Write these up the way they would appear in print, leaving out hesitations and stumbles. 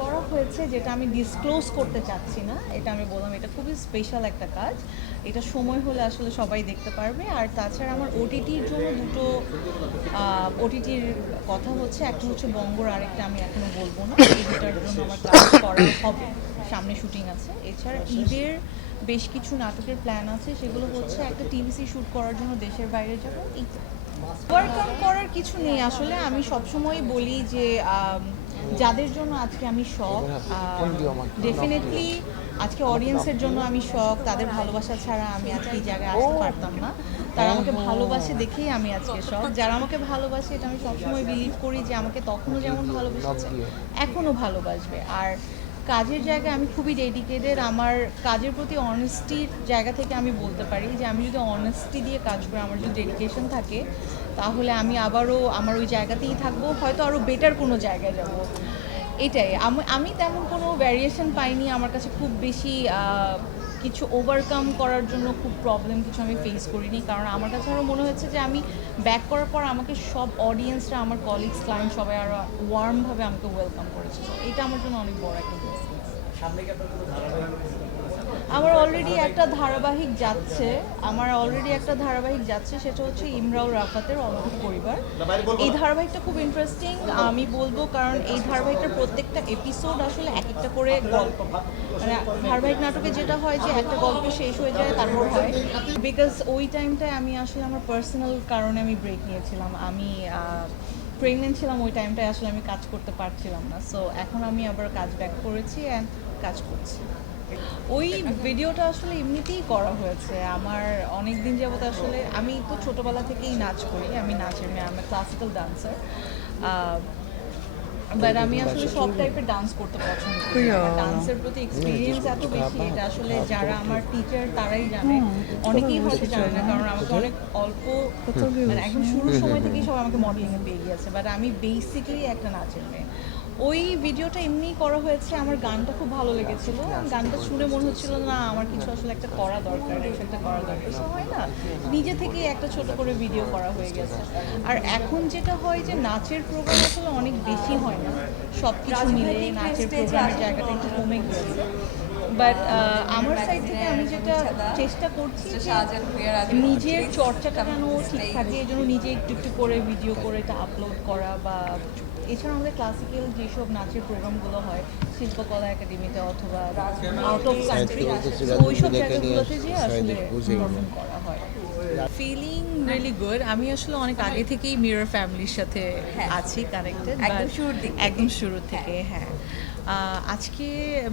করা হয়েছে যেটা আমি ডিসক্লোজ করতে চাচ্ছি না, এটা আমি বললাম এটা খুবই স্পেশাল একটা কাজ, এটা সময় হলে আসলে সবাই দেখতে পারবে। আর তাছাড়া আমার ওটিটির জন্য দুটো ওটিটির কথা হচ্ছে, একটা হচ্ছে বঙ্গর, আরেকটা আমি এখনও বলবো না। এই দুটার জন্য আমার কাজ করা হবে, সামনে শুটিং আছে। এছাড়া ঈদের বেশ কিছু নাটকের প্ল্যান আছে, সেগুলো হচ্ছে একটা টিভিসি শ্যুট করার জন্য দেশের বাইরে যাবো। ওভারকাম করার কিছু নেই আসলে, আমি সবসময় বলি যে যাদের জন্য আজকে আমি শখ, ডেফিনেটলি আজকে অডিয়েন্সের জন্য আমি শখ, তাদের ভালোবাসা ছাড়া আমি আজকে এই জায়গায় আসতে পারতাম না। তারা আমাকে ভালোবাসে দেখেই আমি আজকে শখ। যারা আমাকে ভালোবাসে, এটা আমি সবসময় বিলিভ করি যে আমাকে তখনও যেমন ভালোবেসেছে এখনও ভালোবাসবে। আর কাজের জায়গায় আমি খুবই ডেডিকেটেড, আমার কাজের প্রতি অনেস্টির জায়গা থেকে আমি বলতে পারি যে আমি যদি অনেস্টি দিয়ে কাজ করি, আমার যদি ডেডিকেশন থাকে, তাহলে আমি আবারও আমার ওই জায়গাতেই থাকবো, হয়তো আরও বেটার কোনো জায়গায় যাব। এটাই আমি তেমন কোনো ভ্যারিয়েশন পাইনি, আমার কাছে খুব বেশি কিছু ওভারকাম করার জন্য খুব প্রবলেম কিছু আমি ফেস করিনি, কারণ আমার কাছে আরও মনে হচ্ছে যে আমি ব্যাক করার পর আমাকে সব অডিয়েন্সরা, আমার কলিগস, ক্লায়েন্ট সবাই আরও ওয়ার্মভাবে আমাকে ওয়েলকাম করেছে। এটা আমার জন্য অনেক বড় একটা ব্লেসিং। আমার অলরেডি একটা ধারাবাহিক যাচ্ছে, সেটা হচ্ছে ইমরাউল রাফাতের অলৌকিক পরিবার। এই ধারাবাহিকটা খুব ইন্টারেস্টিং আমি বলবো, কারণ এই ধারাবাহিকটার প্রত্যেকটা এপিসোড আসলে এক একটা করে গল্প। মানে ধারাবাহিক নাটকে যেটা হয় যে একটা গল্প শেষ হয়ে যায় তারপর হয়, বিকজ ওই টাইমটায় আমি আসলে আমার পার্সোনাল কারণে আমি ব্রেক নিয়েছিলাম, আমি প্রেগনেন্ট ছিলাম ওই টাইমটায়, আসলে আমি কাজ করতে পারছিলাম না। সো এখন আমি আবার কাজ ব্যাক করেছি অ্যান্ড কাজ করছি। ওই ভিডিওটা আসলে এমনিতেই করা হয়েছে, আমার অনেক দিন যাবত আসলে, আমি তো ছোটোবেলা থেকেই নাচ করি, আমি নাচের মেয়ে, আমি ক্লাসিক্যাল ডান্সার, বাট আমি আসলে সব টাইপের ডান্স করতে পছন্দ করি। ডান্সের প্রতি এক্সপিরিয়েন্স এত বেশি, এটা আসলে যারা আমার টিচার তারাই জানে, অনেকেই হয়তো জানে না, কারণ আমাকে অনেক অল্প, মানে একদম শুরুর সময় থেকেই সবাই আমাকে মডেলিংয়ে পেয়ে গিয়েছে, বাট আমি বেসিক্যালি একটা নাচের মেয়ে। ওই ভিডিওটা এমনিই করা হয়েছে, আমার গানটা খুব ভালো লেগেছিলো, গানটা শুনে মনে হচ্ছিল না আমার কিছু আসলে একটা করা দরকার, কিছু একটা করা দরকার, সো হয় না, নিজে থেকেই একটা ছোট করে ভিডিও করা হয়ে গেছে। আর এখন যেটা হয় যে নাচের প্রোগ্রাম আসলে অনেক বেশি হয় না, সব কিছু মিলে নাচের প্রোগ্রামের জায়গাটা একটু কমে গিয়েছে। বাট আমার সাইড থেকে আমি যেটা চেষ্টা করছি যে নিজের চর্চাটা যেন ঠিক থাকে, এই জন্য নিজে একটু একটু করে ভিডিও করে এটা আপলোড করা, বা এছাড়া আমাদের ক্লাসিক্যাল যেসব নাচের প্রোগ্রামগুলো হয় শিল্পকলা একাডেমিতে অথবা আউট অফ কান্ট্রি, ওইসব জায়গাগুলোতে যে আসলে পারফর্ম করা হয়। Feeling really good. আমি আসলে অনেক আগে থেকেই মিরর ফ্যামিলির সাথে আছি কানেক্টেড, একদম শুরু থেকে। হ্যাঁ, আজকে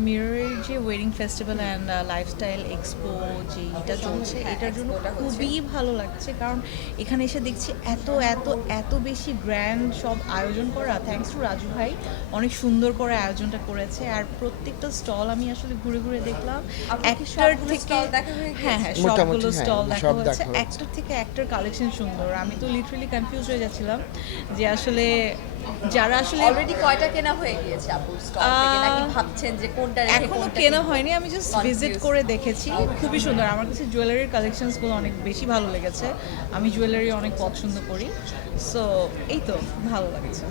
মিররের যে wedding festival and lifestyle expo যেটা চলছে, এটার জন্য খুবই ভালো লাগছে, কারণ এখানে এসে দেখছি এত এত এত বেশি গ্র্যান্ড সব আয়োজন করা। থ্যাঙ্কস টু রাজু ভাই, অনেক সুন্দর করে আয়োজনটা করেছে। আর প্রত্যেকটা স্টল আমি আসলে ঘুরে ঘুরে দেখলাম, একটার থেকে, হ্যাঁ হ্যাঁ সবগুলো স্টল দেখা হচ্ছে, একটার থেকে একটার কালেকশন সুন্দর। আমি তো লিটারালি কনফিউজ হয়ে যাচ্ছিলাম যে আসলে যারা আসলে অলরেডি কয়টা কেনা হয়ে গিয়েছে আপুর স্টল থেকে, নাকি ভাবছেন যে কোনটা রেখে এখনো কেনা হয়নি, আমি জাস্ট ভিজিট করে দেখেছি। খুবই সুন্দর, আমার কাছে জুয়েলারির কালেকশনসগুলো অনেক বেশি ভালো লেগেছে, আমি জুয়েলারি অনেক পছন্দ করি, সো এই তো ভালো লাগছে।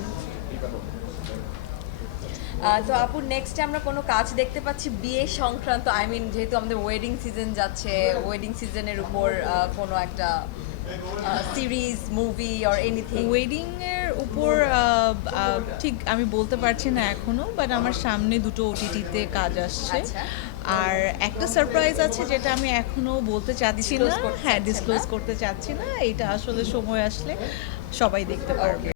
তো আপু নেক্সট আমরা কোনো কাজ দেখতে পাচ্ছি বিয়ে সংক্রান্ত, আই মিন যেহেতু আমাদের ওয়েডিং সিজন যাচ্ছে, ওয়েডিং সিজনের উপর কোনো একটা series, movie or anything? Wedding এর উপর ঠিক আমি বলতে পারছি না এখনো, বাট আমার সামনে দুটো ওটিটিতে কাজ আসছে। আর একটা সারপ্রাইজ আছে যেটা আমি এখনো বলতে চাচ্ছি না, হ্যাঁ ডিসক্লোজ করতে চাচ্ছি না, এটা আসলে সময় আসলে সবাই দেখতে পারবে।